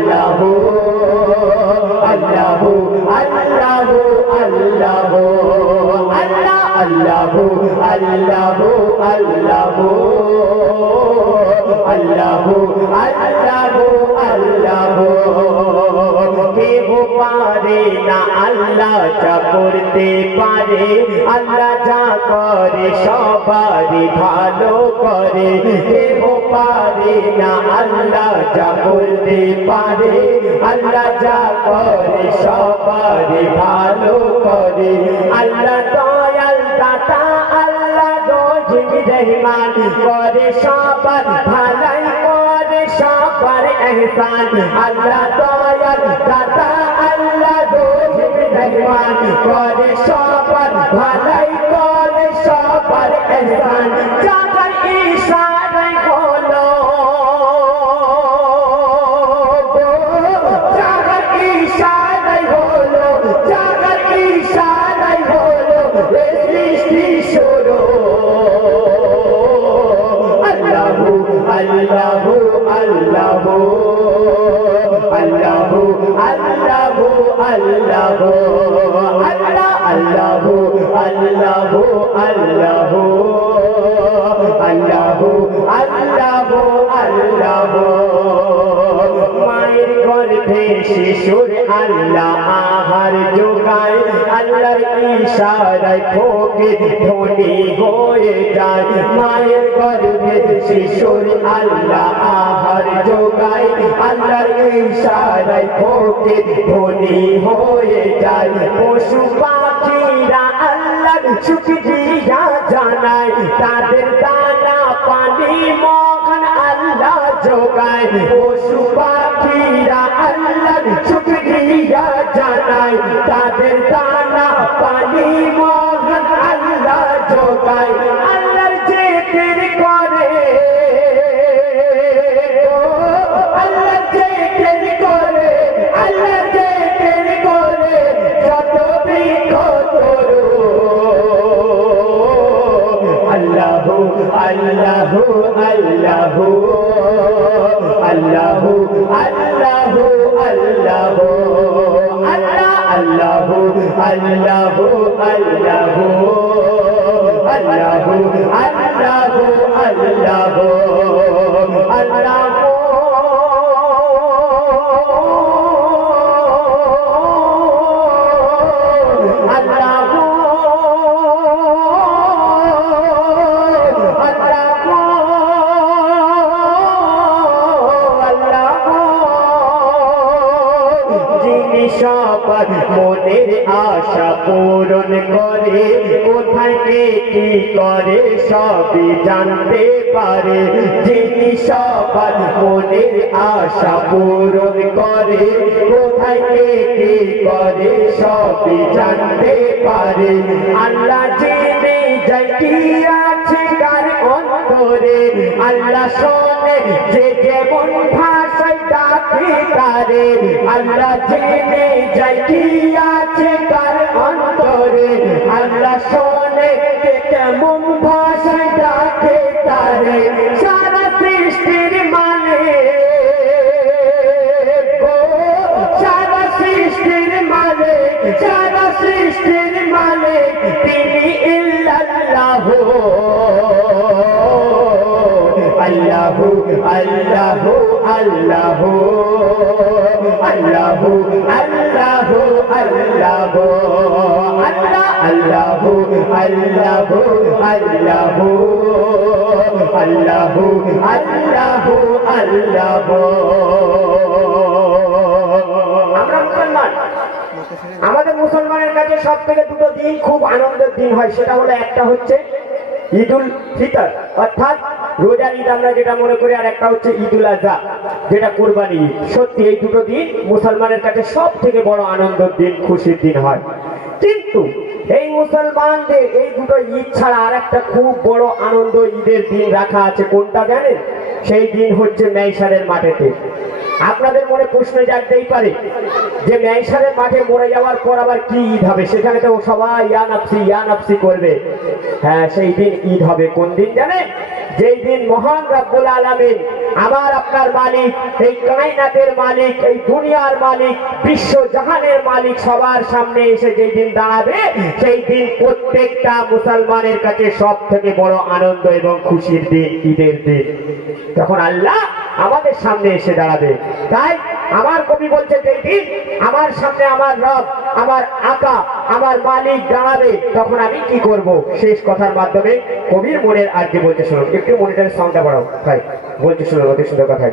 আল্লাহ আল্লাহ আল্লাহ আল্লাহ আল্লাহ আল্লাহ আল্লাহ আল্লাহ আল্লাহ আল্লাহ। কেহ পারে না আল্লাহ যা করতে পারে, আল্লাহ যা করে সবারই ভালো করে। কেহ পারে না, আল্লাহ যা করতে পারে, আল্লাহ যা করে সবারই ভালো করে। আল্লাহ দয়াল দাতা, আল্লাহ রহিম রহমান, করে সবার ভালাই, করে সবার এহসান। আল্লাহ দয়াল দাতা, আল্লাহ রহিম রহমান, করে সবার ভালাই, করে সবার এহসান। रहो अल গর্ভে শিশুর আল্লাহ, আহার যোগায় আল্লাহর ইশারায় ফোকে ধনী হয়ে যায়। মায়ের গর্ভে শিশুর আল্লাহ, আহার যোগায় আল্লাহর ইশারায় ফোকে ধনী হয়ে যায়। পশু পাখিরা আল্লাহর শুকরিয়া জানায়। তাদের দানা, পানি, মগন আল্লাহ যোগায় পশু আল্লাহ আল্লাহ। যিনি সবার মনের আশা পূরণ করে। কোথায় কে কি করে সবই জানতে পারে। যিনি সবার মনের আশা পূরণ করে, কোথায় কে কি করে সবই জানতে পারে। আল্লাহ জেনে যাই কি আছে কার অন্তরে। আল্লাহ শোনে যে যেমন ভাষায় ডাকে তারে। আল্লাহ জেনে যাই কি আছে তার অন্তরে। আল্লাহ শোনে কেমন ভাষায় ডাকে তারে। সারা সৃষ্টির মানে সারা সৃষ্টির মানে আল্লাহ আল্লাহ আল্লাহ আল্লাহ আল্লাহ। আমাদের মুসলমানের কাছে সব থেকে দুটো দিন খুব আনন্দের দিন হয়, সেটা হলো একটা হচ্ছে ঈদুল ফিতর, অর্থাৎ রোজার ঈদ আমরা যেটা মনে করি, আর একটা হচ্ছে ঈদুল আজহা যেটা কোরবানি সত্যি এই দুটো দিন মুসলমানের কাছে সব থেকে বড় আনন্দের দিন, খুশির দিন হয়। কিন্তু এই মুসলমানদের, এই দুটো ঈদ ছাড়া আর একটা খুব বড় আনন্দ ঈদের দিন রাখা আছে। কোনটা জানেন? সেই দিন হচ্ছে মেইসারের মাঠেতে আপনাদের মনে প্রশ্ন জাগতেই পারে যে মেইসারের মাঠে মরে যাওয়ার পর আবার কি ঈদ হবে? সেখানে তো সবাই ইয়া নাফসি করবে। হ্যাঁ সেই দিন ঈদ হবে। কোন দিন জানেন? যেই দিন মহান রব্বুল আলামিন আমার আপনার মালিক, এই কায়নাতের মালিক, এই দুনিয়ার মালিক বিশ্ব জাহানের মালিক সবার সামনে এসে যেই দিন দাঁড়াবে, সেই দিন প্রত্যেকটা মুসলমানের কাছে সব থেকে বড় আনন্দ এবং খুশির দিন, ঈদের দিন। তখন আল্লাহ আমাদের সামনে এসে দাঁড়াবে। তাই আমার কবি বলছে যেই দিন আমার সামনে আমার রব, আমার আকা, আমার মালিক দাঁড়াবে। তখন আমি কি করব? শেষ কথার মাধ্যমে কবির মনের আর যে বলতে শুনুন, একটু মনিটারের সাউন্ডটা বাড়াও, ভাই। বলতে শুনুন, অতি সুন্দর কথায়।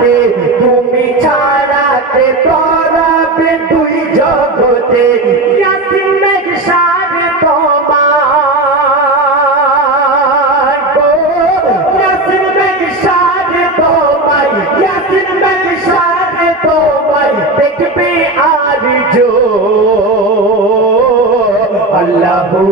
que tú